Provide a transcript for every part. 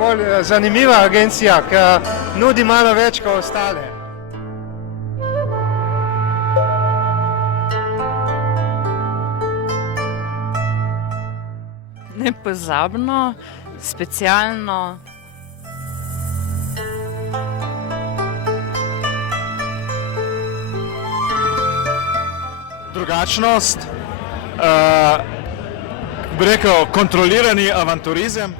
bolj zanimiva agencija, ki nudi malo več kot ostale. Nepozabno, specialno. Drugačnost, bi rekel, kontrolirani avanturizem.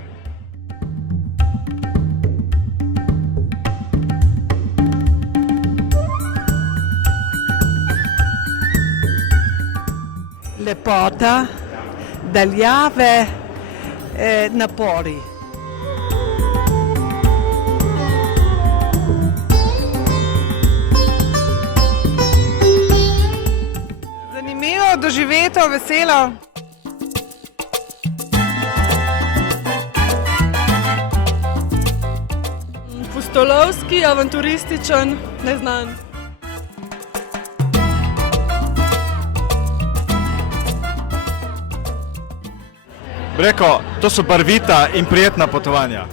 Lepota, daljave, napori. Zanimivo, doživeto, veselo. Pustolovski, avanturističen, neznan. Bi rekel, to so barvita in prijetna potovanja.